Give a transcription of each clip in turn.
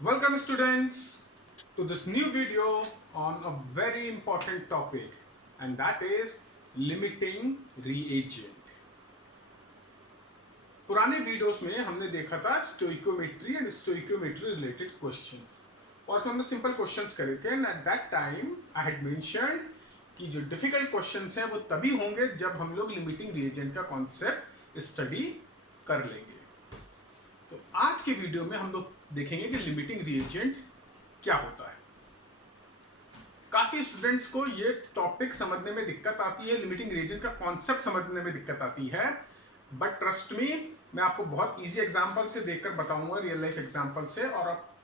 Welcome students to this new video on a very important topic, and that is limiting reagent. पुराने videos में हमने देखा था stoichiometry and stoichiometry related questions और उसमें हमने सिंपल क्वेश्चंस करे थे and at that time I had mentioned कि जो डिफिकल्ट क्वेश्चंस हैं वो तभी होंगे जब हम लोग लिमिटिंग रिएजेंट का कॉन्सेप्ट स्टडी कर लेंगे। तो आज के वीडियो में हम लोग देखेंगे कि लिमिटिंग रिएजेंट क्या होता है। काफी स्टूडेंट्स को ये टॉपिक समझने में दिक्कत आती है, लिमिटिंग रिएजेंट का कॉन्सेप्ट समझने में दिक्कत आती है, बट ट्रस्ट मी मैं आपको बहुत इजी एग्जांपल से देखकर बताऊंगा, रियल लाइफ एग्जांपल से, और आप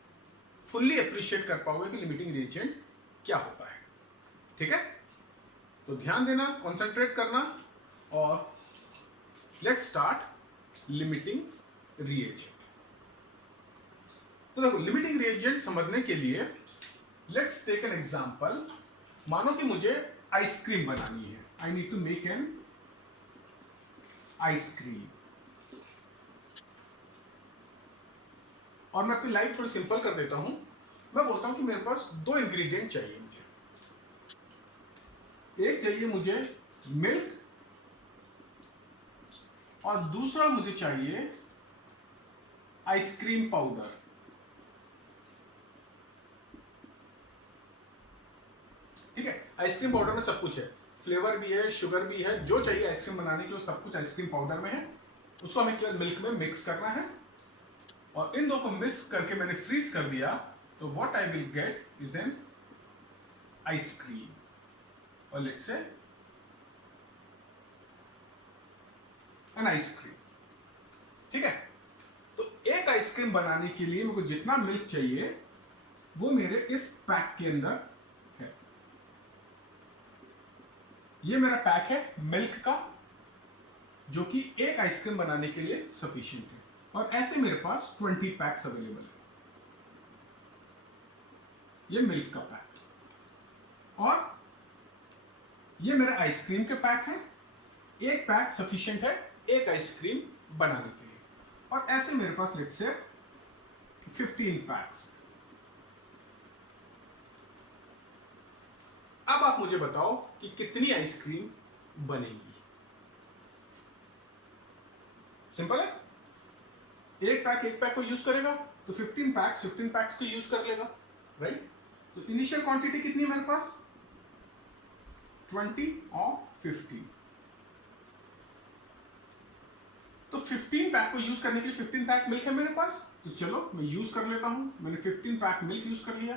फुल्ली अप्रिशिएट कर पाओगे कि लिमिटिंग रिएजेंट क्या होता है। ठीक है, तो ध्यान देना, कॉन्सेंट्रेट करना और लेट्स स्टार्ट लिमिटिंग रिएजेंट। तो देखो, लिमिटिंग रिएजेंट समझने के लिए लेट्स टेक एन एग्जांपल। मानो कि मुझे आइसक्रीम बनानी है, I need to make an ice cream, और मैं अपनी लाइफ थोड़ी सिंपल कर देता हूं। मैं बोलता हूं कि मेरे पास दो इंग्रेडिएंट चाहिए मुझे। एक चाहिए मुझे मिल्क और दूसरा मुझे चाहिए आइसक्रीम पाउडर। ठीक है, आइसक्रीम पाउडर में सब कुछ है, फ्लेवर भी है, शुगर भी है, जो चाहिए आइसक्रीम बनाने के लिए सब कुछ आइसक्रीम पाउडर में है। उसको हमें केवल मिल्क में मिक्स करना है और इन दो को मिक्स करके मैंने फ्रीज कर दिया, तो what I will get is an ice cream, और लेट्स से एन आइसक्रीम। ठीक है, तो एक आइसक्रीम बनाने के लिए मेरे को जितना मिल्क चाहिए वो मेरे इस पैक के अंदर है। ये मेरा पैक है मिल्क का, जो कि एक आइसक्रीम बनाने के लिए सफिशिएंट है, और ऐसे मेरे पास 20 पैक्स अवेलेबल है। ये मिल्क का पैक और ये मेरे आइसक्रीम के पैक है। एक पैक सफिशिएंट है एक आइसक्रीम बनाने के लिए, और ऐसे मेरे पास लेट्स से 15 पैक्स। अब आप मुझे बताओ कि कितनी आइसक्रीम बनेगी। सिंपल है, एक पैक को यूज करेगा तो 15 पैक्स को यूज कर लेगा, राइट। तो इनिशियल क्वांटिटी कितनी है मेरे पास, 20 और 15। तो 15 पैक को यूज करने के लिए 15 पैक मिल्क है मेरे पास, तो चलो मैं यूज कर लेता हूं। मैंने 15 पैक मिल्क यूज कर लिया,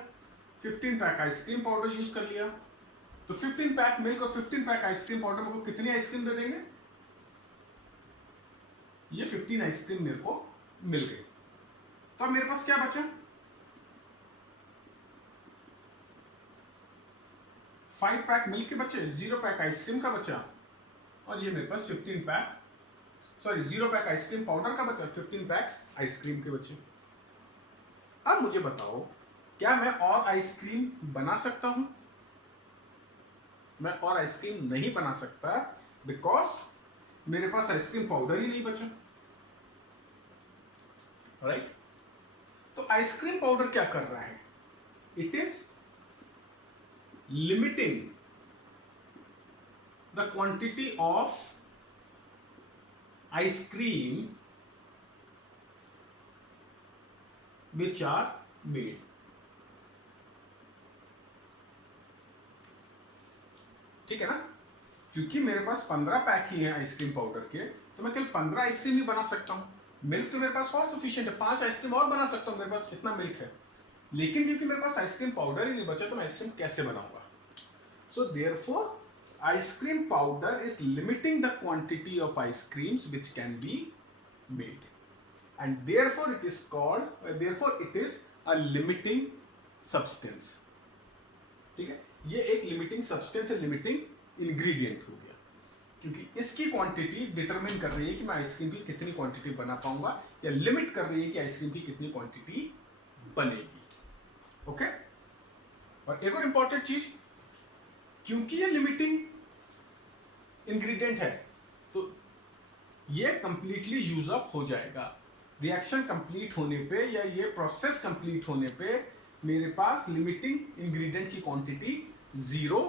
15 पैक आइसक्रीम पाउडर यूज कर लिया। तो 15 पैक मिल्क और 15 पैक आइसक्रीम पाउडर मेरे को कितनी आइसक्रीम दे देंगे, ये 15 आइसक्रीम मेरे को मिल गई। तो अब मेरे पास क्या बचा, 5 पैक मिल्क के बचे, 0 पैक आइसक्रीम का बचा, और ये मेरे पास 0 पैक आइसक्रीम पाउडर का बचा, 15 पैक्स आइसक्रीम के बचे। अब मुझे बताओ, क्या मैं और आइसक्रीम बना सकता हूं? मैं और आइसक्रीम नहीं बना सकता, बिकॉज मेरे पास आइसक्रीम पाउडर ही नहीं बचा, राइट। तो आइसक्रीम पाउडर क्या कर रहा है, it is limiting the quantity of ice cream which are made। ठीक है ना, क्योंकि मेरे पास 15 पैक ही है आइसक्रीम पाउडर के, तो मैं केवल 15 आइसक्रीम ही बना सकता हूं। मिल्क तो मेरे पास और सफिशिएंट है, 5 आइसक्रीम और बना सकता हूं, मेरे पास इतना मिल्क है। लेकिन क्योंकि मेरे पास आइसक्रीम पाउडर ही नहीं बचा, तो मैं आइसक्रीम कैसे बनाऊंगा। So therefore ice cream powder is limiting the quantity of ice creams which can be made, and therefore it is a limiting substance। ठीक है, ये एक लिमिटिंग सब्सटेंस है, लिमिटिंग इंग्रेडिएंट हो गया, क्योंकि इसकी क्वांटिटी डिटरमिन कर रही है कि मैं आइसक्रीम की कितनी क्वांटिटी बना पाऊंगा, या लिमिट कर रही है कि आइसक्रीम की कितनी क्वांटिटी बनेगी। ओके, और एक और इंपॉर्टेंट चीज, क्योंकि ये लिमिटिंग इंग्रेडिएंट है, तो ये कंप्लीटली यूज अप हो जाएगा। रिएक्शन कंप्लीट होने पे या ये प्रोसेस कंप्लीट होने पे मेरे पास लिमिटिंग इंग्रेडिएंट की क्वांटिटी 0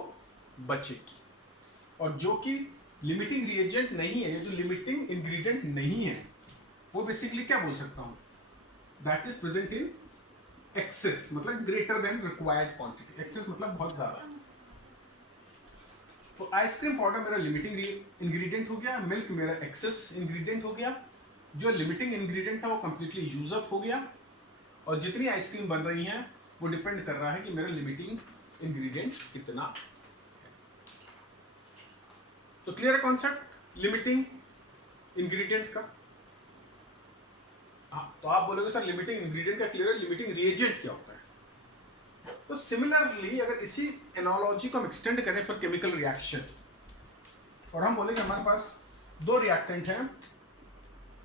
बचेगी। और जो कि लिमिटिंग रिएजेंट नहीं है, जो लिमिटिंग इंग्रेडिएंट नहीं है, वो बेसिकली क्या बोल सकता हूं, that is present in excess, मतलब greater than required quantity. Excess मतलब बहुत ज्यादा। तो आइसक्रीम पाउडर मेरा लिमिटिंग इंग्रेडिएंट हो गया, मिल्क मेरा एक्सेस इंग्रेडिएंट हो गया। जो लिमिटिंग इंग्रेडिएंट था वो कंप्लीटली यूज अप हो गया, और जितनी आइसक्रीम बन रही है वो डिपेंड कर रहा है कि मेरा लिमिटिंग इंग्रेडिएंट कितना है। तो क्लियर है कॉन्सेप्ट लिमिटिंग इंग्रेडिएंट का? तो आप बोलोगे सर लिमिटिंग इंग्रेडिएंट का क्लियर है, लिमिटिंग रिएजेंट क्या होता है? तो सिमिलरली अगर इसी एनालॉजी को हम एक्सटेंड करें फॉर केमिकल रिएक्शन, और हम बोलेंगे हमारे पास दो रिएक्टेंट हैं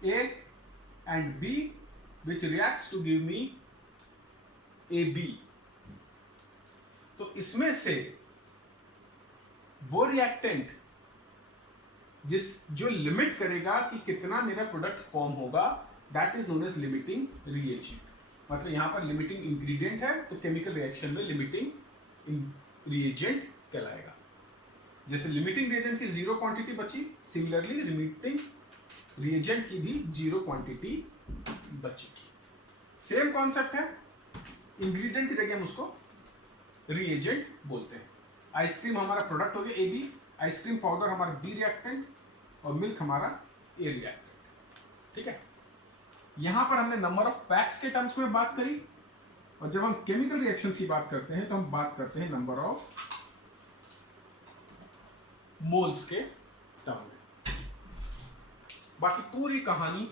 A and B which reacts to give me AB, तो इसमें से वो रिएक्टेंट जो लिमिट करेगा कि कितना मेरा प्रोडक्ट फॉर्म होगा, that is known as limiting reagent. मतलब यहां पर लिमिटिंग इंग्रेडिएंट है तो केमिकल रिएक्शन में लिमिटिंग रिएजेंट कहलाएगा। जैसे लिमिटिंग रिएजेंट की 0 क्वांटिटी बची, सिमिलरली लिमिटिंग रिएजेंट की भी 0 क्वांटिटी बचेगी। सेम कॉन्सेप्ट है, इंग्रेडिएंट की जगह हम उसको रिएजेंट बोलते हैं। आइसक्रीम हमारा प्रोडक्ट हो गया AB, आइसक्रीम पाउडर हमारा B रिएक्टेंट, और मिल्क हमारा A रिएक्टेंट। ठीक है, यहां पर हमने नंबर ऑफ पैक्स के टर्म्स में बात करी, और जब हम केमिकल रिएक्शंस की बात करते हैं तो हम बात करते हैं नंबर ऑफ मोल्स के टर्म में। बाकी पूरी कहानी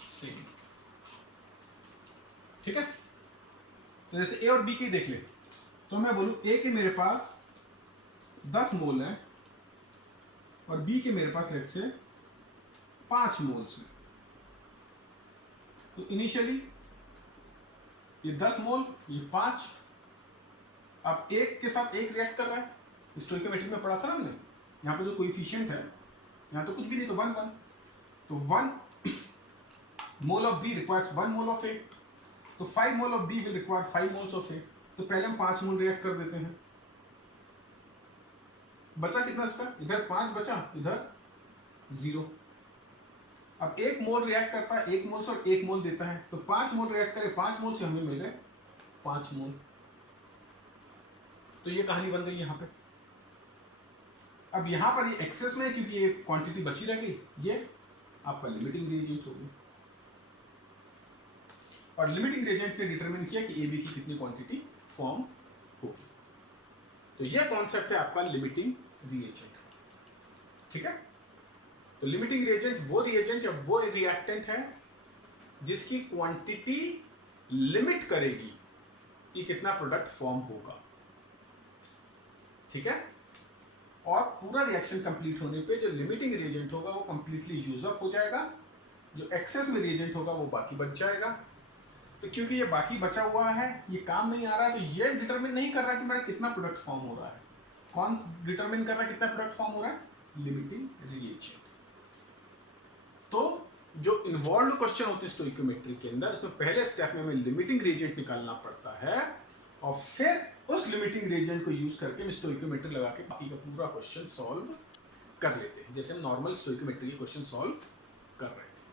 सेम। ठीक है, तो जैसे A और B की देख ले, तो मैं बोलूं A के मेरे पास 10 मोल है और B के मेरे पास लेट से 5 मोल्स हैं। तो इनिशियली ये 10 मोल, ये 5, अब एक के साथ एक रिएक्ट कर रहा है। स्टोइकोमेट्री में पढ़ा था ना हमने, यहाँ पे जो कोएफिशिएंट है, यहाँ तो कुछ भी नहीं, तो 1 1, तो 1 mole of B requires 1 mole of A, तो 5 mole of B will require 5 moles of A। तो पहले हम 5 मोल रिएक्ट कर देते हैं। बचा कितना इसका, इधर 5 बचा, इधर 0। अब 1 मोल रिएक्ट करता है 1 मोल से और 1 मोल देता है, तो 5 मोल रिएक्ट करे 5 मोल से, हमें मिल गए 5 मोल। तो ये कहानी बन गई यहां पे। अब यहां पर ये एक्सेस में है क्योंकि ये क्वांटिटी बची रह गई, ये आपका लिमिटिंग रिएजेंट होगी, और लिमिटिंग रिएजेंट ने डिटरमिन किया कि AB की कितनी क्वांटिटी फॉर्म होगी। तो ये कॉन्सेप्ट है आपका लिमिटिंग रिएजेंट। ठीक है, तो लिमिटिंग रिएजेंट वो रिएजेंट या वो रिएक्टेंट है जिसकी क्वांटिटी लिमिट करेगी कि कितना प्रोडक्ट फॉर्म होगा। ठीक है, और पूरा रिएक्शन कंप्लीट होने पे जो लिमिटिंग रिएजेंट होगा वो कंप्लीटली यूज अप हो जाएगा, जो एक्सेस में रिएजेंट होगा वो बाकी बच जाएगा। तो क्योंकि ये बाकी बचा हुआ है, ये काम नहीं आ रहा है, तो ये डिटरमिन नहीं कर रहा कि मेरा कितना प्रोडक्ट फॉर्म हो रहा है। कौन डिटरमिन कर रहा है कितना प्रोडक्ट फॉर्म हो रहा है? Limiting reagent. तो जो इन्वॉल्व क्वेश्चन होते हैं स्टोइकोमेट्री के अंदर, उसमें पहले स्टेप में हमें लिमिटिंग रिएजेंट निकालना पड़ता है, और फिर उस लिमिटिंग रिएजेंट को यूज करके हम स्टोइकोमेट्री लगा के बाकी का पूरा क्वेश्चन सॉल्व कर लेते हैं, जैसे हम नॉर्मल स्टोइकोमेट्री के क्वेश्चन सॉल्व कर रहे थे।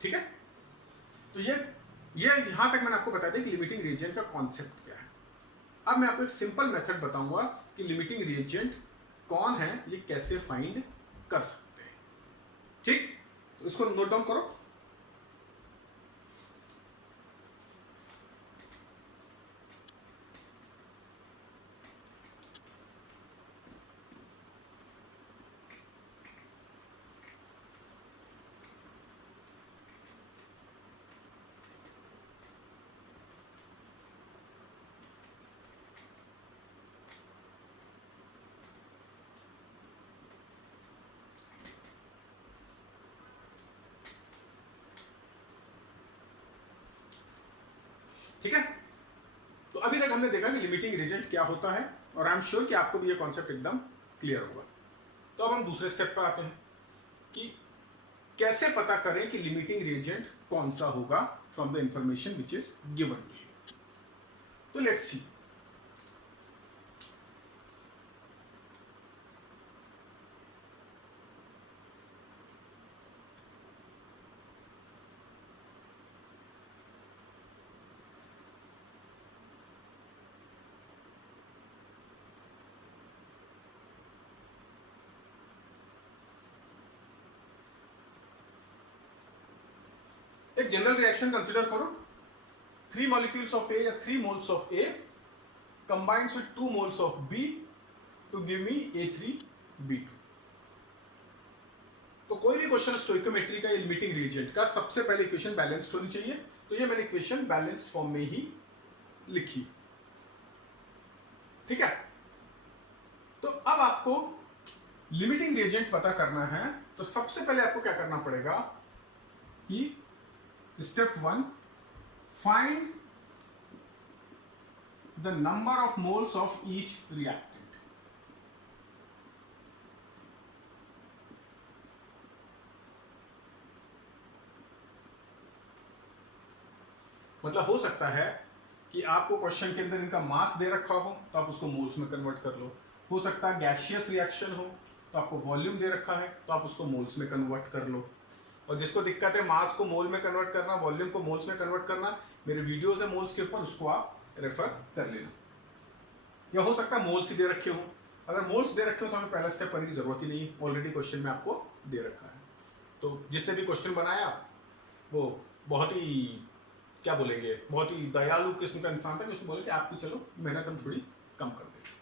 ठीक है, तो ये यहां तक मैंने आपको बता दिया कि लिमिटिंग रिएजेंट का कॉन्सेप्ट क्या है। अब मैं आपको एक सिंपल मेथड बताऊंगा कि लिमिटिंग रिएजेंट कौन है, ये कैसे फाइंड कर सकते हैं। ठीक, तो इसको नोट डाउन करो। ठीक है, तो अभी तक हमने देखा कि लिमिटिंग रिएजेंट क्या होता है, और आई एम श्योर कि आपको भी ये कॉन्सेप्ट एकदम क्लियर होगा। तो अब हम दूसरे स्टेप पर आते हैं कि कैसे पता करें कि लिमिटिंग रिएजेंट कौन सा होगा from the information which is given to you. तो लेट्स सी। एक जनरल रिएक्शन कंसिडर करो, 3 molecules of A या 3 moles of A combines with 2 moles of B to give me A3B2। तो कोई भी क्वेश्चन स्टोइकोमेट्री का लिमिटिंग रिएजेंट का सबसे पहले इक्वेशन बैलेंस्ड होनी चाहिए। तो ये मैंने इक्वेशन बैलेंस्ड फॉर्म में ही लिखी, ठीक है। तो अब आपको लिमिटिंग रिएजेंट पता करना है, तो सबसे पहले आपको क्या करना पड़ेगा कि step 1, find the number of moles of each reactant. मतलब हो सकता है कि आपको क्वेश्चन के अंदर इनका मास दे रखा हो तो आप उसको मोल्स में कन्वर्ट कर लो। हो सकता है गैसियस रिएक्शन हो तो आपको वॉल्यूम दे रखा है तो आप उसको मोल्स में कन्वर्ट कर लो। और जिसको दिक्कत है मास को मोल में कन्वर्ट करना, वॉल्यूम को मोल्स में कन्वर्ट करना, मेरे वीडियोस है मोल्स के ऊपर, उसको आप रेफर कर लेना। या हो सकता है मोल्स ही दे रखे हो। अगर मोल्स दे रखे हो तो हमें पहला स्टेप करने की जरूरत ही नहीं, ऑलरेडी क्वेश्चन में आपको दे रखा है। तो जिसने भी क्वेश्चन बनाया वो बहुत ही क्या बोलेंगे, बहुत ही दयालु किस्म का इंसान था, उसने बोला कि आपकी चलो मेहनत हम थोड़ी कम कर देंगे।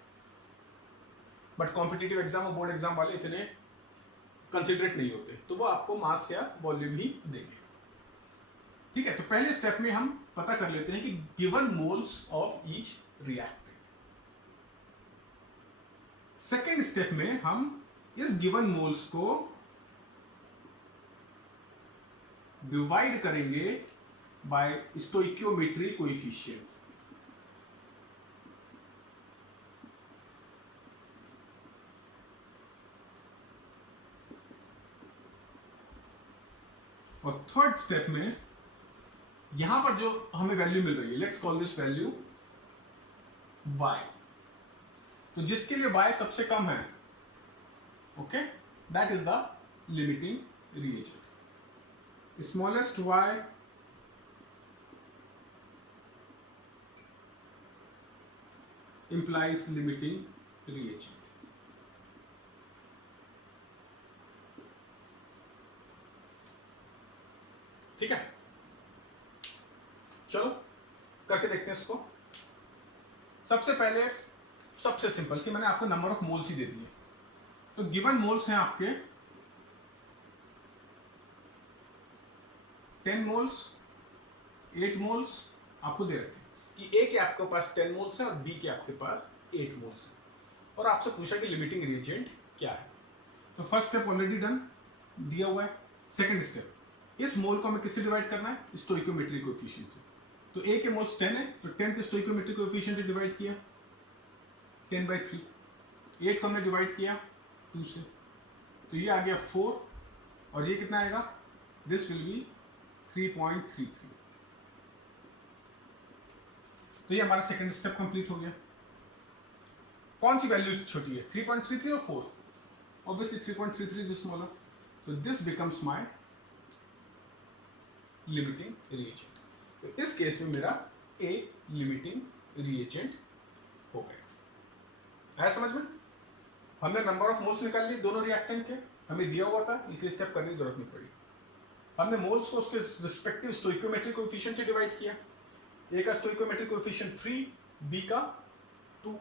बट कॉम्पिटिटिव एग्जाम और बोर्ड एग्जाम वाले इतने कंसिडरेट नहीं होते, तो वो आपको मास या वॉल्यूम ही देंगे, ठीक है। तो पहले स्टेप में हम पता कर लेते हैं कि given moles of each reactant. Second step में हम इस गिवन मोल्स को डिवाइड करेंगे बाय स्टोइकियोमेट्री कोएफिशिएंट्स। और थर्ड स्टेप में यहां पर जो हमें वैल्यू मिल रही है, let's call this value y, तो जिसके लिए y सबसे कम है, okay, that is the limiting reagent. Smallest y implies limiting reagent। ठीक है, चलो करके देखते हैं इसको। सबसे पहले सबसे सिंपल कि मैंने आपको नंबर ऑफ मोल्स ही दे दिए, तो गिवन मोल्स हैं आपके 10 मोल्स, 8 मोल्स आपको दे रखे कि ए के आपके पास 10 मोल्स है और बी के आपके पास 8 मोल्स है, और आपसे पूछा कि लिमिटिंग रिएजेंट क्या है। तो फर्स्ट स्टेप ऑलरेडी डन, दिया हुआ है। सेकंड स्टेप, इस मोल को हमें किससे डिवाइड करना है, स्टोइकियोमेट्री कोएफिशिएंट से। तो ए के मोल्स 10 है तो 10 के स्टोइकियोमेट्री कोएफिशिएंट से डिवाइड किया 10/3। 8 को हमने डिवाइड किया 2 से, तो ये आ गया 4, और ये कितना आएगा, दिस विल बी 3.33। तो ये हमारा सेकंड स्टेप कंप्लीट हो गया। कौन सी वैल्यू छोटी है, 3.33 और 4? Obviously 3.33 is smaller, so this becomes my limiting reagent। तो इस केस में मेरा A limiting reagent हो गया। आया समझ में? हमने नंबर ऑफ मोल्स निकाल लिए दोनों रिएक्टेंट के, हमें दिया हुआ था इसलिए स्टेप करने की जरूरत नहीं पड़ी। हमने मोल्स को उसके रिस्पेक्टिव स्टोइकियोमेट्रिक कोएफिशिएंट से डिवाइड किया। A का स्टोइकियोमेट्रिक कोएफिशिएंट 3, B का 2,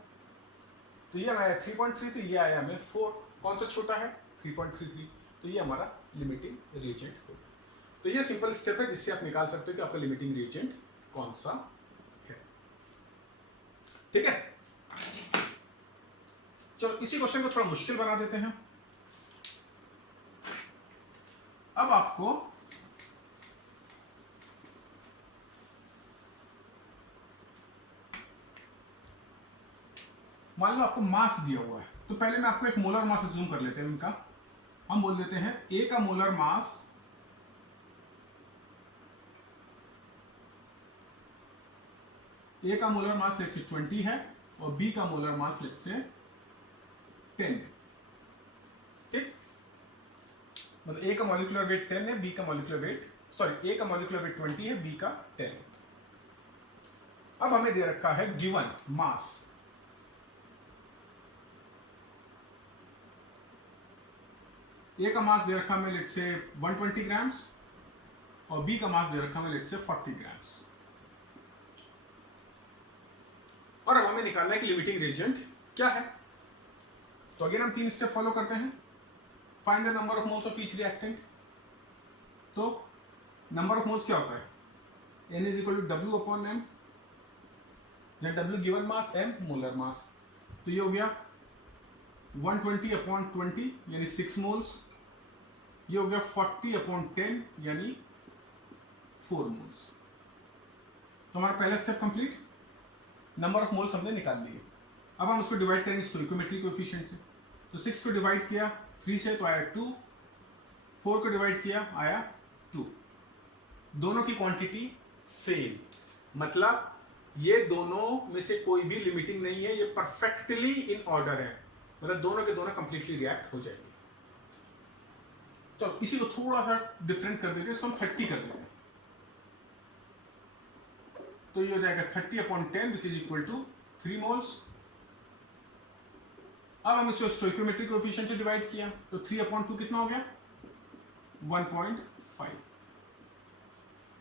तो ये आया 3.33, ये आया हमें 4। कौन सा छोटा है, 3.33, तो ये हमारा लिमिटिंग रिएजेंट हो गया। तो ये सिंपल स्टेप है जिससे आप निकाल सकते हो कि आपका लिमिटिंग रिएजेंट कौन सा है, ठीक है। चलो इसी क्वेश्चन को थोड़ा मुश्किल बना देते हैं। अब आपको मान लो आपको मास दिया हुआ है, तो पहले मैं आपको एक मोलर मास अज्यूम कर लेते हैं इनका। हम बोल देते हैं ए का मोलर मास ए का मोलर मास लेट से 20 है और बी का मोलर मास लेट से 10 है, ठीक। मतलब ए का मॉलिक्यूलर वेट 10 है, बी का मॉलिक्यूलर वेट, सॉरी, ए का मॉलिक्यूलर वेट 20 है, बी का 10 है। अब हमें दे रखा है गिवन मास, ए का मास दे रखा हमें लेट से 120 ग्राम्स और बी का मास दे रखा हमें लेट से 40 ग्राम्स। और अब हमें निकालना है कि लिमिटिंग रिएजेंट क्या है। तो अगेन हम 3 स्टेप फॉलो करते हैं। Find the number of moles of each reactant. तो नंबर ऑफ मोल्स क्या होता है, N is equal to W upon M, या W given mass, M molar mass. तो ये हो गया 120 अपॉन 20 यानी 6 मोल्स, ये हो गया 40 अपॉन 10 यानी 4 मोल्स। तो हमारा पहला step complete, number of moles हमने निकाल लिए। अब हम उसको डिवाइड करेंगे स्टोइकोमेट्रिक कोएफिशिएंट से। तो 6 को डिवाइड किया 3 से तो आया 2, 4 को डिवाइड किया आया 2। दोनों की क्वांटिटी सेम, मतलब ये दोनों में से कोई भी लिमिटिंग नहीं है, ये परफेक्टली इन ऑर्डर है, मतलब दोनों के दोनों कंप्लीटली रिएक्ट हो जाएंगे। चलो इसी को थोड़ा सा डिफरेंट कर देते हैं, इसको हम 30 कर देते हैं। तो ये हो जाएगा 30 upon 10 which is equal to 3 moles. अब हम इसको स्टोइकोमेट्रिक कोएफिशिएंट से डिवाइड किया तो 3 अपॉन 2 कितना हो गया 1.5।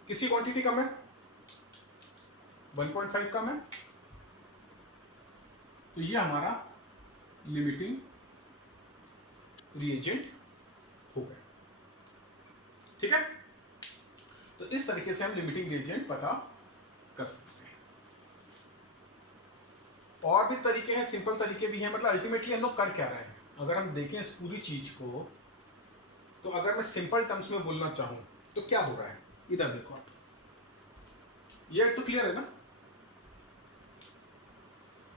किसी क्वांटिटी कम है 1.5 कम है, तो ये हमारा लिमिटिंग रिएजेंट हो गया, ठीक है। तो इस तरीके से हम लिमिटिंग रिएजेंट पता कर सकते हैं। और भी तरीके हैं, सिंपल तरीके भी हैं। मतलब अल्टीमेटली हम लोग कर क्या रहे हैं, अगर हम देखें इस पूरी चीज को, तो अगर मैं सिंपल टर्म्स में बोलना चाहूं तो क्या हो रहा है, इधर देखो आप, ये तो क्लियर है ना।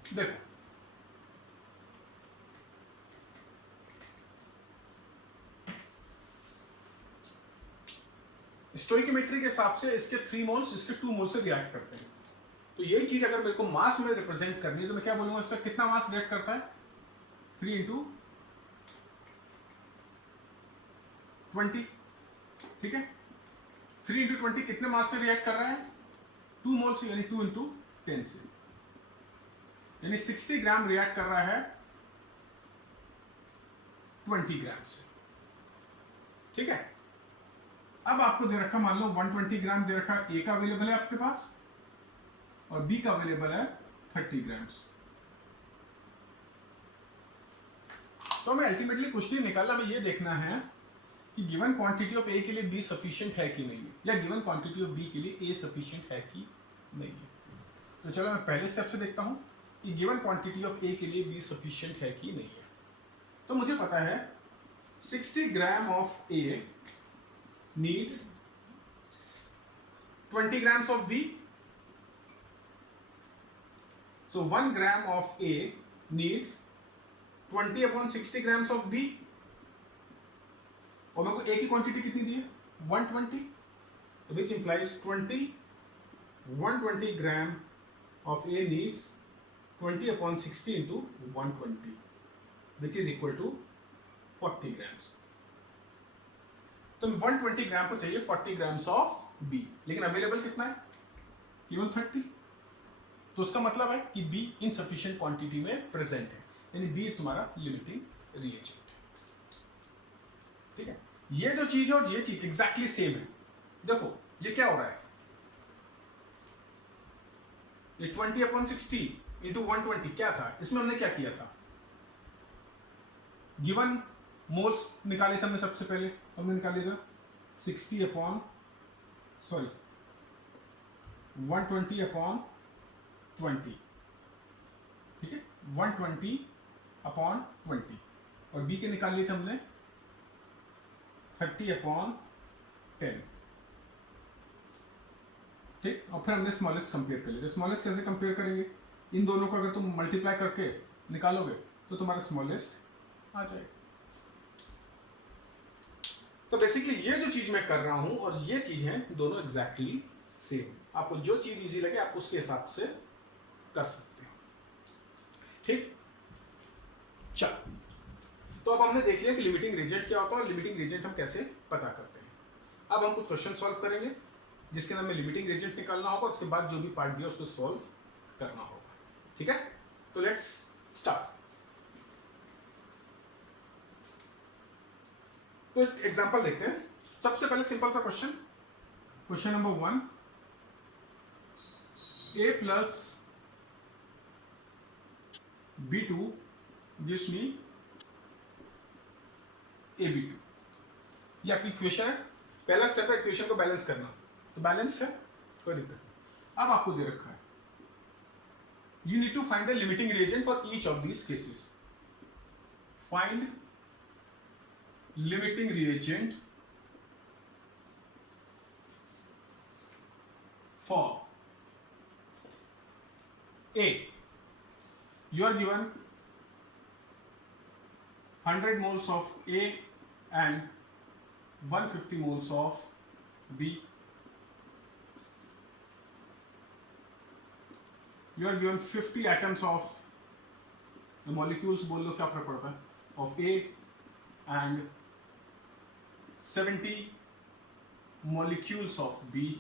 देखो स्टोइकोमेट्री के हिसाब से इसके 3 मोल्स इसके 2 मोल से रिएक्ट करते हैं। तो यही चीज अगर मेरे को मास में रिप्रेजेंट करनी है तो मैं क्या बोलूंगा, इसका कितना मास रिएक्ट करता है 3 इंटू 20, ठीक है। 3 इंटू 20 कितने मास से रिएक्ट कर रहा है 2 मोल से, यानी 2 इंटू 10 से, यानी 60 ग्राम रिएक्ट कर रहा है 20 ग्राम से, ठीक है। अब आपको दे रखा, मान लो 120 ग्राम दे रखा, ए का अवेलेबल है आपके पास और बी का अवेलेबल है 30 ग्राम्स। तो हमें अल्टीमेटली कुछ नहीं निकालना, हमें ये देखना है कि गिवन क्वांटिटी ऑफ ए के लिए बी सफिशिएंट है कि नहीं है, या गिवन क्वांटिटी ऑफ बी के लिए ए सफिशिएंट है कि नहीं है। तो चलो मैं पहले स्टेप से देखता हूं कि गिवन क्वांटिटी ऑफ ए के लिए बी सफिशिएंट है कि नहीं है। तो मुझे पता है 60 gram of A needs 20 grams of B. So 1 gram of A needs 20 upon 60 grams of B. और मेरे को A की क्वांटिटी कितनी दी है 120, which implies 120 gram of A needs 20 upon 60 into 120, which is equal to 40 grams. तो 120 ग्राम को चाहिए 40 grams of B, लेकिन अवेलेबल कितना है केवल 30। तो उसका मतलब है कि बी इनसफिशिएंट क्वांटिटी में प्रेजेंट है, यानी बी तुम्हारा लिमिटिंग रिएजेंट है, ठीक है। ये जो चीज है और ये चीज एग्जैक्टली सेम है। देखो ये क्या हो रहा है, ये 20 अपॉन 60 इंटू 120 क्या था, इसमें हमने क्या किया था, गिवन मोल्स निकाले थे हमने सबसे पहले, तो हमने निकाल लिया था 60 अपॉन 120 अपॉन 20, ठीक है, 120 अपॉन 20, और बी के निकाल लिए थे हमने 30 अपॉन 10, ठीक। और फिर हमने स्मॉलेस्ट कंपेयर कर लिया। स्मॉलेस्ट कैसे कंपेयर करेंगे, इन दोनों को अगर तुम मल्टीप्लाई करके निकालोगे तो तुम्हारा स्मॉलेस्ट आ जाएगा। तो बेसिकली ये जो चीज मैं कर रहा हूं और ये चीज है दोनों एग्जैक्टली सेम। आपको जो चीज इजी लगे आप उसके हिसाब से कर सकते हो। ठीक, चलो, तो अब हमने देख लिया कि लिमिटिंग रीजेंट क्या होता है और लिमिटिंग रीजेंट हम कैसे पता करते हैं। अब हम कुछ क्वेश्चन सॉल्व करेंगे जिसके अंदर हमें लिमिटिंग रीजेंट निकालना होगा, उसके बाद जो भी पार्ट दिया उसको सॉल्व करना होगा। ठीक है, तो लेट्स स्टार्ट। तो एक एग्जांपल देखते हैं। सबसे पहले सिंपल सा question, question number 1, a plus b2 gives me ab2। ये आपकी इक्वेशन है। पहला स्टेप है इक्वेशन को बैलेंस करना, तो बैलेंस्ड है, कोई दिक्कत नहीं। अब आपको दे रखा है you need to find the limiting reagent for each of these cases. Find limiting reagent for A, you are given 100 moles of A and 150 moles of B. You are given 50 atoms of the molecules, बोल लो क्या फर्क पड़ता है, of A and 70 molecules of B।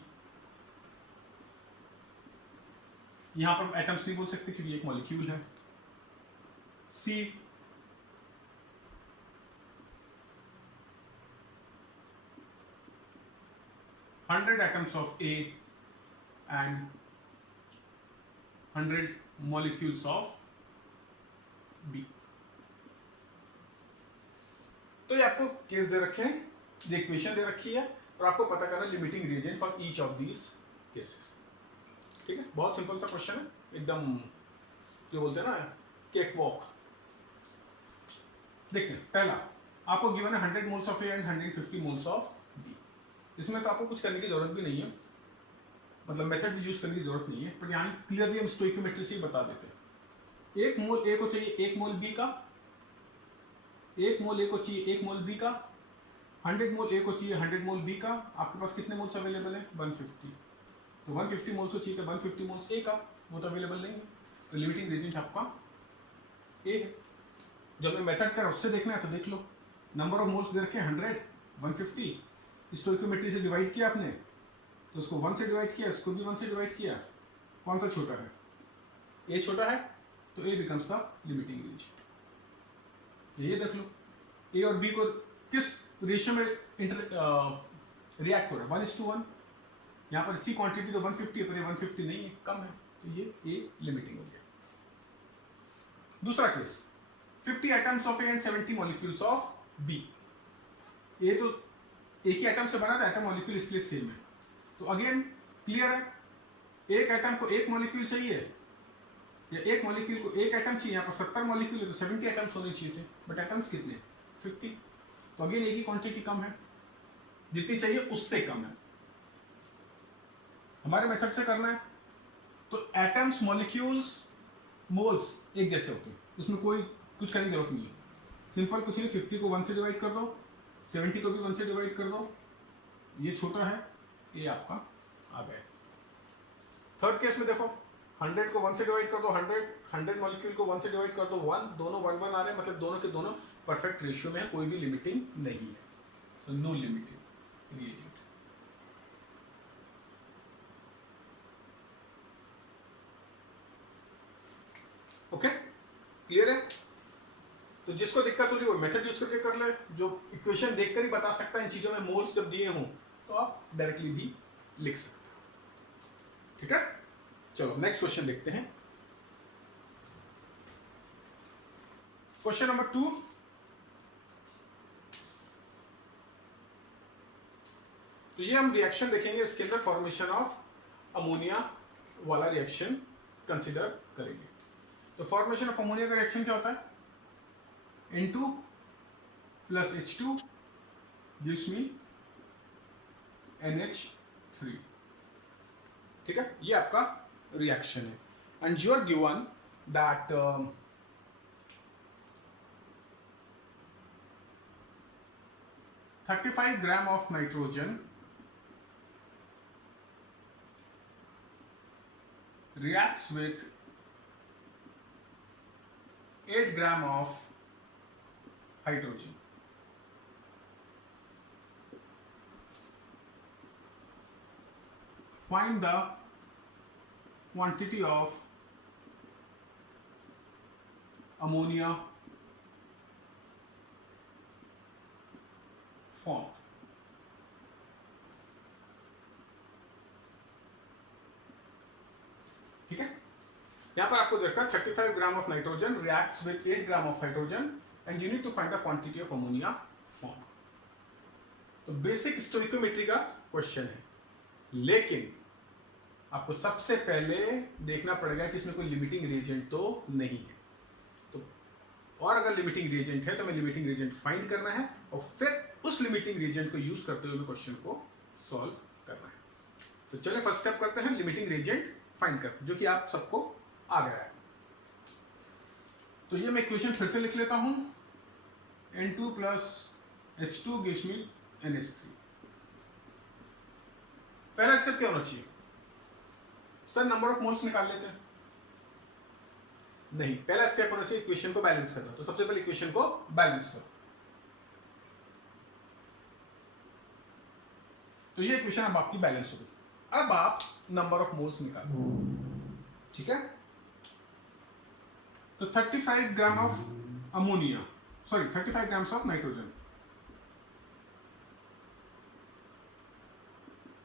यहां पर atoms नहीं बोल सकते क्योंकि एक मॉलिक्यूल है। See, hundred atoms of A and 100 molecules of B. तो ये आपको केस दे रखे हैं, ये इक्वेशन दे रखी है और आपको पता करना limiting reagent for each of these cases. ठीक है, बहुत सिंपल सा क्वेश्चन है, एकदम जो बोलते हैं ना केक वॉक। देखते हैं, पहला आपको गिवन है 100 moles of A and 150 moles of B. इसमें तो आपको कुछ करने की जरूरत भी नहीं है, मतलब मेथड भी यूज करने की जरूरत नहीं है, पर यहाँ क्लियरली हम स्टोइकोमेट्री से बता देते हैं। एक मोल ए को चाहिए, एक मोल बी का, एक मोल ए को चाहिए, एक मोल बी का, 100 मोल ए को चाहिए, 100 मोल बी का। आपके पास कितने मोल्स अवेलेबल है? 150। तो 150 मोल्स को चाहिए तो 150 मोल्स ए का, वो तो अवेलेबल नहीं है, तो लिमिटिंग रिएजेंट आपका ए है। जब मैं मेथड कर उससे देखना है तो देख लो, नंबर ऑफ मोल्स दे रखे हैं 100, 150, स्टोइकोमेट्री से डिवाइड किया आपने, तो उसको 1 से डिवाइड किया, इसको भी 1 से डिवाइड किया, कौन सा छोटा है? ए छोटा है, तो ए बिकम्स द लिमिटिंग रिएजेंट। ये देख लो ए और बी को किस रेशियो में रिएक्ट हो रहा है, 1:1। यहाँ पर सी क्वांटिटी तो 150 है, पर ये 150 नहीं है, कम है, तो ये ए लिमिटिंग हो गया। दूसरा case, 50 atoms of A and 70 molecules of B. A तो एक ही एटम से बना था, एटम मॉलिक्यूल इसलिए सेम है, तो अगेन क्लियर है, एक एटम को एक मॉलिक्यूल चाहिए या एक मॉलिक्यूल को एक एटम चाहिए। यहाँ पर 70 मॉलिक्यूल है तो 70 एटम्स होने चाहिए थे, बट एटम्स कितने? 50, तो अगेन एक ही क्वांटिटी कम है, जितनी चाहिए उससे कम है। हमारे मेथड से करना है तो एटम्स, मॉलिक्यूल्स, मोल्स एक जैसे होते हैं, उसमें कोई कुछ करने की जरूरत नहीं है। सिंपल कुछ नहीं, 50 को 1 से डिवाइड कर दो, 70 को भी 1 से डिवाइड कर दो, ये छोटा है, ये आपका आ गया। थर्ड केस में देखो, 100 को 1 से डिवाइड कर दो, 100 मॉलिक्यूल को 1 से डिवाइड कर दो, 1, दोनों 1 1 आ रहे हैं, मतलब दोनों के दोनों परफेक्ट रेशियो में है, कोई भी लिमिटिंग नहीं है, so no limiting reagent. Okay, clear है? तो जिसको दिक्कत हो रही है वो मेथड यूज करके कर ले, जो इक्वेशन देखकर ही बता सकता है इन चीजों में मोल्स जब दिए हों तो आप डायरेक्टली भी लिख सकते हो। ठीक है, चलो नेक्स्ट क्वेश्चन देखते हैं। क्वेश्चन नंबर 2, तो ये हम रिएक्शन देखेंगे, इसके अंदर फॉर्मेशन ऑफ अमोनिया वाला रिएक्शन कंसिडर करेंगे। तो फॉर्मेशन ऑफ अमोनिया का रिएक्शन क्या होता है? N2 plus H2 gives me NH3। ठीक है, ये आपका रिएक्शन है, and you are given that 35 gram of nitrogen reacts with 8 gram of hydrogen. Find the quantity of ammonia form. ठीक है, यहां पर आपको देखा 35 gram of nitrogen reacts with 8 gram of hydrogen and you need to find the quantity of ammonia form. तो basic stoichiometry का question है, लेकिन आपको सबसे पहले देखना पड़ेगा कि इसमें कोई लिमिटिंग रिएजेंट तो नहीं है। तो और अगर लिमिटिंग रिएजेंट है तो हमें लिमिटिंग रिएजेंट फाइंड करना है और फिर उस लिमिटिंग रिएजेंट को यूज करते हुए क्वेश्चन को सॉल्व करना है। तो चलिए फर्स्ट स्टेप करते हैं, लिमिटिंग रिएजेंट फाइंड करते हैं, जो कि आप सबको आ गया है। तो ये मैं इक्वेशन फिर से लिख लेता हूं, N2 plus H2 gives me NH3। पहला स्टेप क्या होना चाहिए सर? नंबर ऑफ मोल्स निकाल लेते हैं। नहीं, पहला स्टेप होना चाहिए इक्वेशन को बैलेंस करना। तो सबसे पहले इक्वेशन को बैलेंस करो। तो ये इक्वेशन अब आपकी बैलेंस हो गई। अब आप नंबर ऑफ मोल्स निकालो, ठीक है? तो 35 gram of ammonia, sorry 35 grams of nitrogen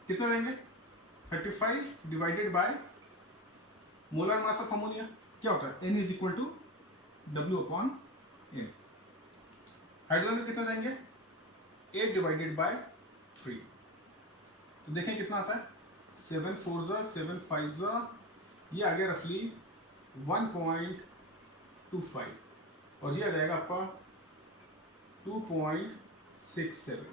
कितने रहेंगे? 35 divided by molar mass of ammonia क्या होता है? N is equal to W upon N। Hydrogen में कितने रहेंगे? 8 डिवाइडेड बाय 3। तो देखें कितना आता है? 7 4 ज़ा 7 5 ज़ा, ये आ गया रफली 1.25 और ये आ जाएगा आपका 2.67।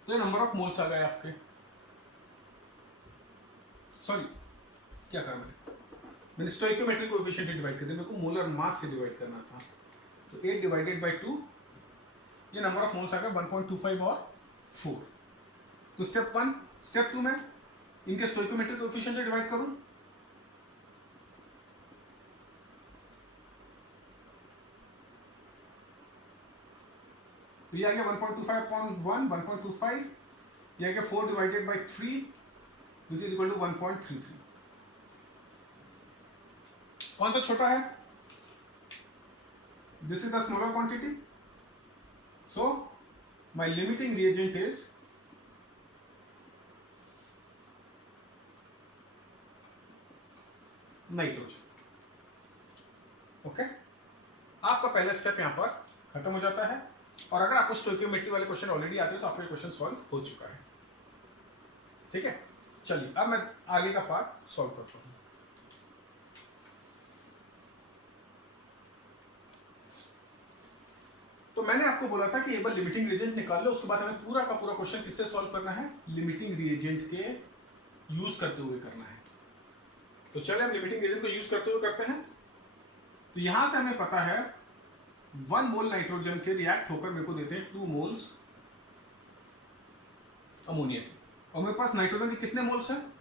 तो ये नंबर ऑफ मोल्स आ गए आपके। सॉरी, क्या करा मैंने स्टोइकोमेट्रिक कोएफिशिएंट डिवाइड कर दिया, मेरे को मोलर मास से डिवाइड करना था। तो 8 डिवाइडेड बाय 2, ये नंबर ऑफ मोल्स आ गया 1.25 और 4। तो स्टेप 1, स्टेप 2 में इनके स्टोइकोमेट्रिक कोएफिशिएंट से डिवाइड करूं। तो ये आ गया 1.25 अपॉन 1, 1.25। ये आ गया 4 divided by 3 which is equal to 1.33। कौन सा छोटा है? This is the smaller quantity, so my limiting reagent is nitrogen. Okay, आपका पहला स्टेप यहां पर खत्म हो जाता है। और अगर आपको स्टोइकोमेट्री वाले क्वेश्चन ऑलरेडी आते हैं तो आपका क्वेश्चन सॉल्व हो चुका है। ठीक है, चलिए अब मैं आगे का पार्ट सॉल्व करता हूं। तो मैंने आपको बोला था कि एक बार लिमिटिंग रिएजेंट निकाल लो, उसके बाद हमें पूरा का पूरा क्वेश्चन किससे सॉल्व करना है? लिमिटिंग रिएजेंट के यूज करते हुए करना है। तो चलिए हम लिमिटिंग रिएजेंट को यूज करते हुए करते हैं। तो यहां से हमें पता है 1 मोल नाइट्रोजन के रिएक्ट होकर मेरे को देते हैं 2 मोल्स अमोनिया के। और मेरे पास नाइट्रोजन के कितने मोल्स हैं?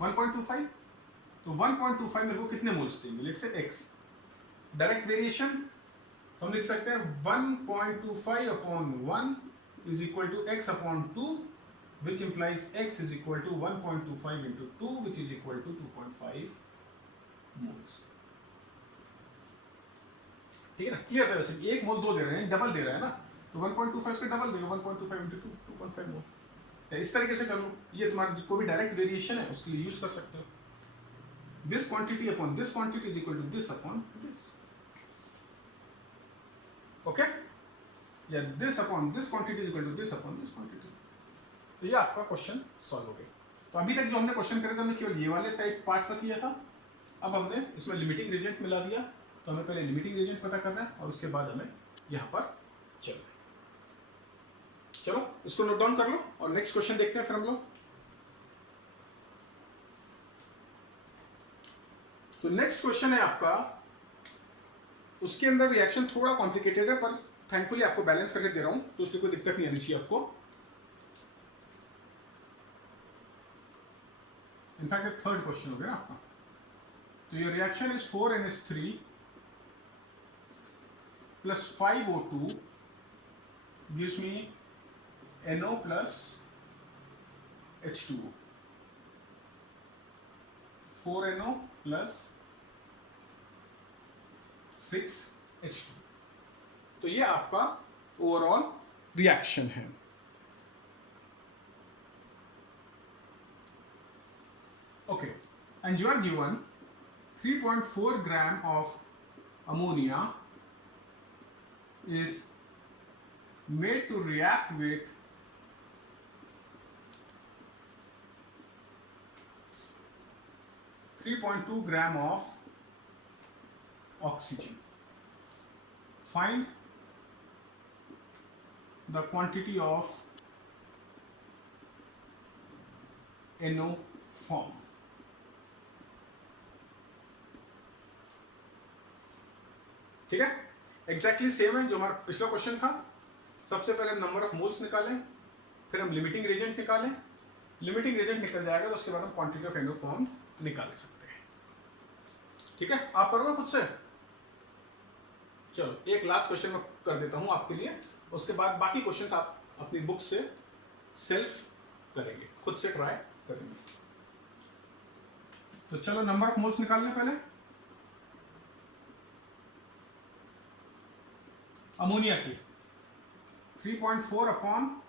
1.25। तो 1.25 मेरे को कितने मोल्स देंगे? Let's say x। Direct variation हम लिख सकते हैं 1.25 upon 1 is equal to x upon 2, which implies x is equal to 1.25 into 2 which is equal to 2.5 moles. ठीक है ना, क्लियर है? वैसे एक मोल 2 दे रहे हैं, डबल दे रहा है ना, तो 1.25 का डबल देगा 1.25 इंटू 2, 2.5 मोल। इस तरीके से कर लो, ये तुम्हारा कोई भी डायरेक्ट वेरिएशन है उसके लिए यूज कर सकते हो। This quantity upon this quantity is equal to this upon this. Okay, या this upon this quantity is equal to this upon this quantity. तो ये आपका क्वेश्चन सॉल्व हो गया। तो अभी तक जो हमने क्वेश्चन करे थे हमने केवल ये वाले टाइप पार्ट का किया था। अब हमने इसमें लिमिटिंग रिएजेंट मिला दिया, तो हमें पहले लिमिटिंग रिएजेंट पता करना है और उसके बाद हमें यहाँ पर चलना है। चलो इसको नोट डाउन कर लो और नेक्स्ट क्वेश्चन देखते हैं फिर हम लोग। तो नेक्स्ट क्वेश्चन है आपका, उसके अंदर रिएक्शन थोड़ा कॉम्प्लिकेटेड है पर थैंकफुली आपको बैलेंस करके दे रहा हूं, तो उसकी कोई दिक्कत नहीं आनी चाहिए आपको। इनफैक्ट थर्ड क्वेश्चन हो गया ना आपका। तो your reaction is 4NH3 plus 5O2 gives me NO plus H2O. 4NO plus 6H2. तो ये आपका ओवरऑल रिएक्शन है. Okay, and you are given 3.4 gram of ammonia is made to react with 3.2 gram of oxygen. Find the quantity of NO formed. ठीक है, exactly same है जो हमारा पिछला क्वेश्चन था. सबसे पहले हम नंबर ऑफ मोल्स निकालें, फिर हम लिमिटिंग रिएजेंट निकालें. लिमिटिंग रिएजेंट निकल जाएगा तो उसके बाद हम क्वांटिटी ऑफ NO फॉर्म निकाल सकते हैं. ठीक है, आप करोगे खुद से. चलो एक लास्ट क्वेश्चन मैं कर देता हूं आपके लिए, उसके बाद बाकी क्वेश्चन आप अपनी बुक से सेल्फ करेंगे, खुद से ट्राई करेंगे. तो चलो नंबर ऑफ मोल्स निकाल लें पहले. अमोनिया की 3.4 अपॉन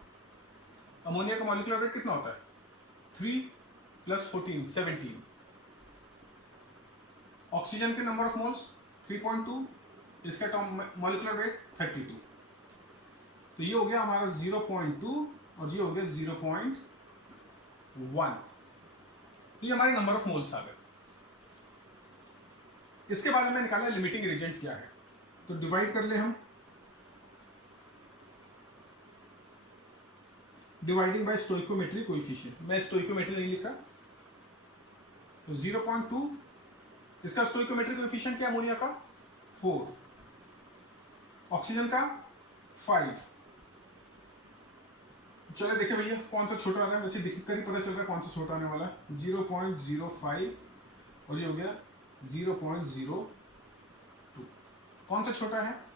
अमोनिया का मॉलिक्यूलर वेट कितना होता है? 3 + 14 17. ऑक्सीजन के नंबर ऑफ मोल्स 3.2, इसका मॉलिक्यूलर वेट 32. तो ये हो गया हमारा 0.2 और ये हो गया 0.1. तो ये हमारे नंबर ऑफ मोल्स आ गए. इसके बाद हमें निकालना है लिमिटिंग रिएजेंट क्या है. तो डिवाइड कर ले हम, डिवाइडिंग बाय स्टोइकोमेट्री कोएफिशिएंट. मैं स्टोइकोमेट्री नहीं लिखा. तो 0.2, इसका स्टोइकोमेट्री कोएफिशिएंट क्या है अमोनिया का? 4. ऑक्सीजन का 5. चलो देखिए भैया कौन सा छोटा आ रहा है. वैसे दिख कर ही पता चल रहा है कौन सा छोटा आने वाला है. 0.05 और ये हो गया 0.02. कौन सा छोटा है?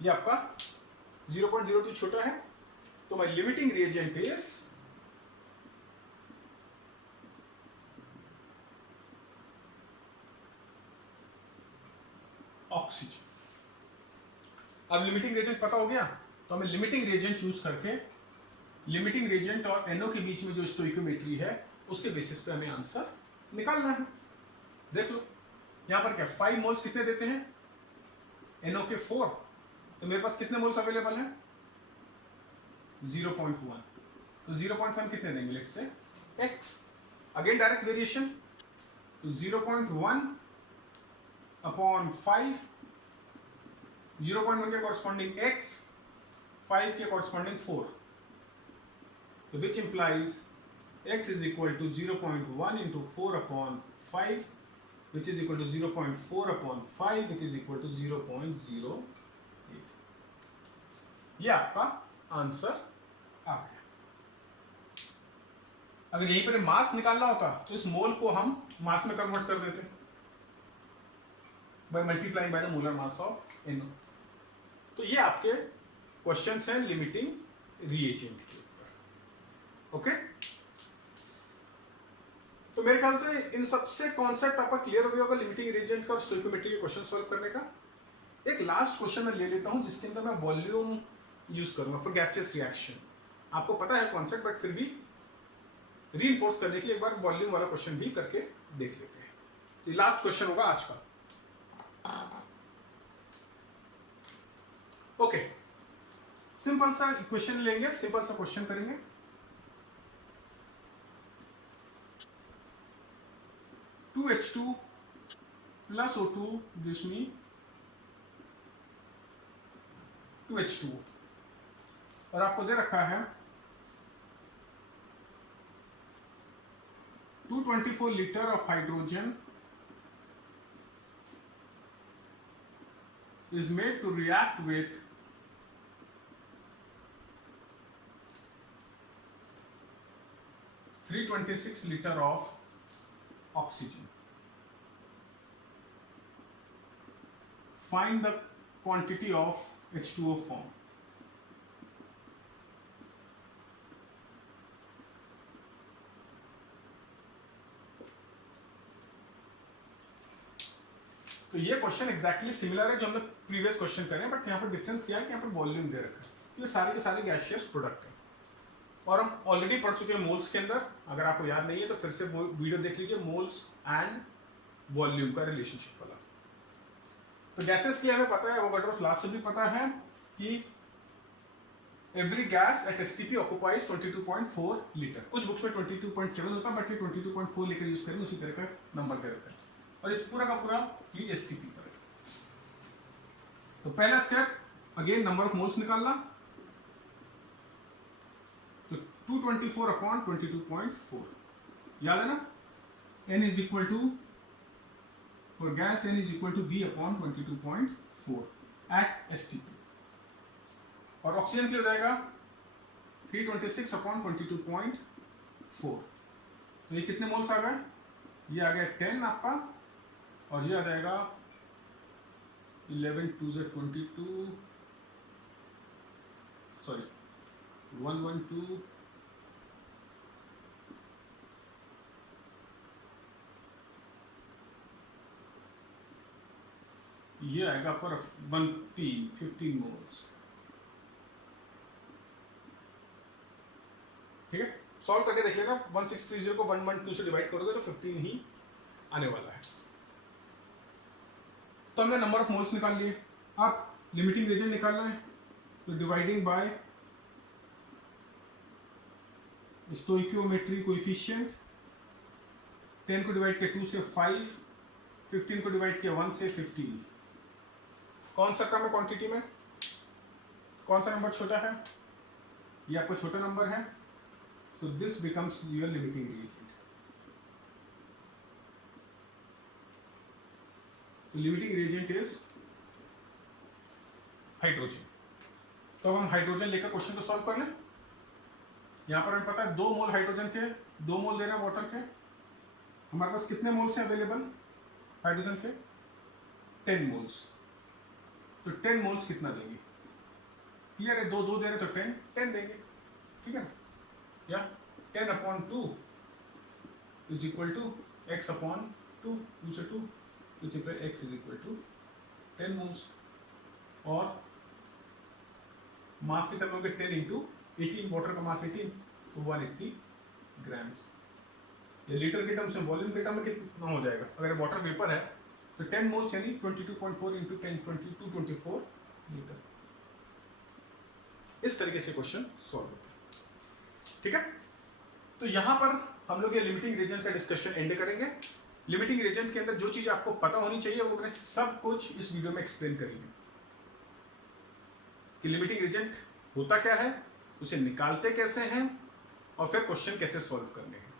ये आपका 0.02 छोटा है. तो my limiting reagent is oxygen. अब लिमिटिंग रिएजेंट पता हो गया, तो हमें लिमिटिंग रिएजेंट चूज करके लिमिटिंग रिएजेंट और NO के बीच में जो स्टोइकोमेट्री है उसके बेसिस पे हमें आंसर निकालना है. देख लो यहां पर क्या 5 मोल्स कितने देते हैं? NO के 4. तो मेरे पास कितने मोल्स अवेलेबल हैं? 0.1. तो 0.1 कितने देंगे? Let's say x. Again direct variation. तो 0.1 अपॉन 5. 0.1 के कॉरस्पॉन्डिंग x, 5 के कॉरस्पॉन्डिंग 4. तो which implies x is equal to 0.1 into 4 upon 5 which is equal to 0.4 upon 5 which is equal to 0.08. ये आपका आंसर आ गया. अगर यहीं पर मास निकालना होता तो इस मोल को हम मास में कन्वर्ट कर देते by multiplying by the molar mass of NO. तो ये आपके क्वेश्चंस हैं लिमिटिंग रिएजेंट के ऊपर. ओके, तो मेरे ख्याल से इन सबसे कॉन्सेप्ट आपका क्लियर हो गया होगा लिमिटिंग रिएजेंट का और स्टोइकोमेट्री के क्वेश्चन सॉल्व करने का. एक लास्ट क्वेश्चन मैं ले लेता हूं जिसके अंदर मैं वॉल्यूम यूज करूंगा फॉर गैसियस रिएक्शन. आपको पता है कॉन्सेप्ट, बट फिर भी रीइंफोर्स करने के लिए एक बार वॉल्यूम वाला क्वेश्चन भी करके देख लेते हैं. तो लास्ट क्वेश्चन होगा आज का. ओके, सिंपल सा इक्वेशन लेंगे, सिंपल सा क्वेश्चन करेंगे. H2 plus O2 gives me 2H2 और आपको दे रखा है 224 liter of hydrogen is made to react with 3 326 liter of oxygen. Find the quantity of H2O form. तो ये क्वेश्चन एग्जैक्टली सिमिलर है जो हमने प्रीवियस क्वेश्चन करे हैं, बट यहाँ पर डिफरेंस क्या है कि यहाँ पर वॉल्यूम दे रखा है। ये सारे के सारे गैसियस प्रोडक्ट हैं और हम ऑलरेडी पढ़ चुके हैं मोल्स के अंदर। अगर आपको याद नहीं है तो फिर से वो वीडियो देख लीजिए, मोल्स एंड वॉल्यूम का रिलेशनशिप वाला। तो गैसेस की हमें पता है, वो लास्ट से भी पता है कि every gas at STP occupies 22.4 litre. कुछ बुक्स में 22.7 होता है, बट ये 22.4 लेकर यूज करेंगे, उसी तरह का नंबर दे रखा है। और इस पूरा का पूरा ये एसटीपी पर है। तो पहला step again number of moles निकालना। तो 224 अपॉन 22.4 याद है ना। n is equal to for gas n is equal to v upon 22.4 at STP. और ऑक्सीजन के लिए हो जाएगा 326 अपॉन 22.4। तो ये कितने मोल्स आ गए? ये आ गया 10 आपका, और ये आ जाएगा 11 2 22, सॉरी 112, ये आएगा पर 15 मोल्स। ठीक है, सॉल्व करके देख लेना। 1630 को 112 से डिवाइड करोगे तो 15 ही आने वाला है। तो हमने नंबर ऑफ मोल्स निकाल लिए। अब लिमिटिंग रीजन निकालना है, तो डिवाइडिंग बाय स्टोइकियोमेट्री कोएफिशिएंट। 10 को डिवाइड किया 2 से 5, 15 को डिवाइड किया 1 से 15। कौन सा कम है क्वांटिटी में, कौन सा नंबर छोटा है? ये आपका छोटा नंबर है, so this becomes your limiting reagent. तो limiting reagent is हाइड्रोजन। तो अब हम हाइड्रोजन लेकर क्वेश्चन को सॉल्व कर लें। यहां पर हमें पता है 2 मोल हाइड्रोजन के, 2 मोल दे रहे हैं वाटर के। हमारे पास कितने मोल्स हैं अवेलेबल हाइड्रोजन के? 10 मोल्स। तो 10 मोल्स कितना देंगे? क्लियर है, 2 दे रहे तो 10 देंगे। ठीक है ना, या 10 upon 2 is equal to x upon 2, 2 से 2 which equal x is equal to 10 moles. और मास कितना होंगे? 10 इंटू 18, वाटर का मास 18, तो 180 ग्राम्स। ये लीटर के टर्म्स में, वॉल्यूम के टर्म में कितना हो जाएगा? अगर वाटर वेपर है तो 10 मोल्स यानी 22.4 इंटू 10 224 लीटर। इस तरीके से क्वेश्चन सॉल्व होता है। ठीक है, तो यहां पर हम लोग ये लिमिटिंग रीजन का डिस्कशन एंड करेंगे। लिमिटिंग रीजन के अंदर जो चीज आपको पता होनी चाहिए वो मैंने सब कुछ इस वीडियो में एक्सप्लेन करी है कि लिमिटिंग रीजन होता क्या है, उसे निकालते कैसे हैं, और फिर क्वेश्चन कैसे सॉल्व करने हैं।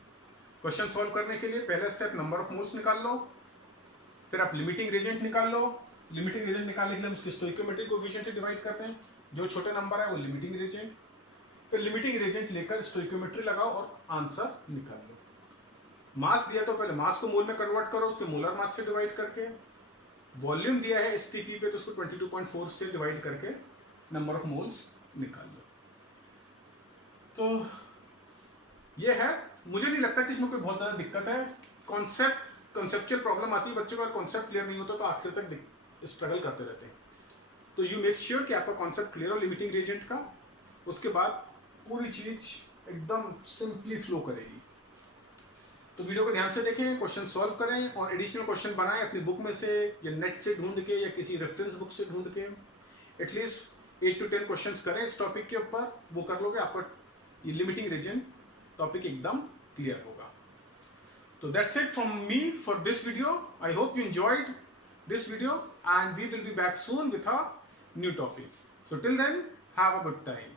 क्वेश्चन सॉल्व करने के लिए पहला स्टेप नंबर ऑफ मोल्स निकाल लो, फिर आप लिमिटिंग रीजन निकाल लो। लिमिटिंग रीजन निकालने के लिए हम उसकी स्टोइकियोमेट्रिक कोएफिशिएंट से डिवाइड करते हैं। जो छोटा नंबर है वो लिमिटिंग रीजन, फिर लिमिटिंग रीजन लेकर स्टोइकियोमेट्री लगाओ और आंसर निकाल लो। मास दिया तो पहले मास को मोल में कन्वर्ट करो, उसके मोलर मास से डिवाइड करके। वॉल्यूम दिया है एसटीपी पे, तो उसको 22.4 से डिवाइड करके नंबर ऑफ मोल्स निकाल लो। तो ये है, मुझे नहीं लगता कि इसमें कोई बहुत ज़्यादा दिक्कत है। कॉन्सेप्चुअल प्रॉब्लम आती है बच्चों को, और कॉन्सेप्ट क्लियर नहीं होता तो आखिर तक स्ट्रगल करते रहते हैं। तो यू मेक श्योर कि आपका कॉन्सेप्ट क्लियर हो लिमिटिंग रीजन का, उसके बाद पूरी चीज एकदम सिंपली फ्लो करेगी। तो वीडियो को ध्यान से देखें, क्वेश्चन सॉल्व करें और एडिशनल क्वेश्चन बनाएं अपनी बुक में से या नेट से ढूंढ के या किसी रेफरेंस बुक से ढूंढ के। एटलीस्ट 8 to 10 क्वेश्चंस करें इस टॉपिक के ऊपर, वो कर लोगे आपका ये लिमिटिंग रीजन टॉपिक एकदम क्लियर होगा। तो that's it from me for this video. I hope you enjoyed this video and we will be back soon with a new topic. So till then, have a good time.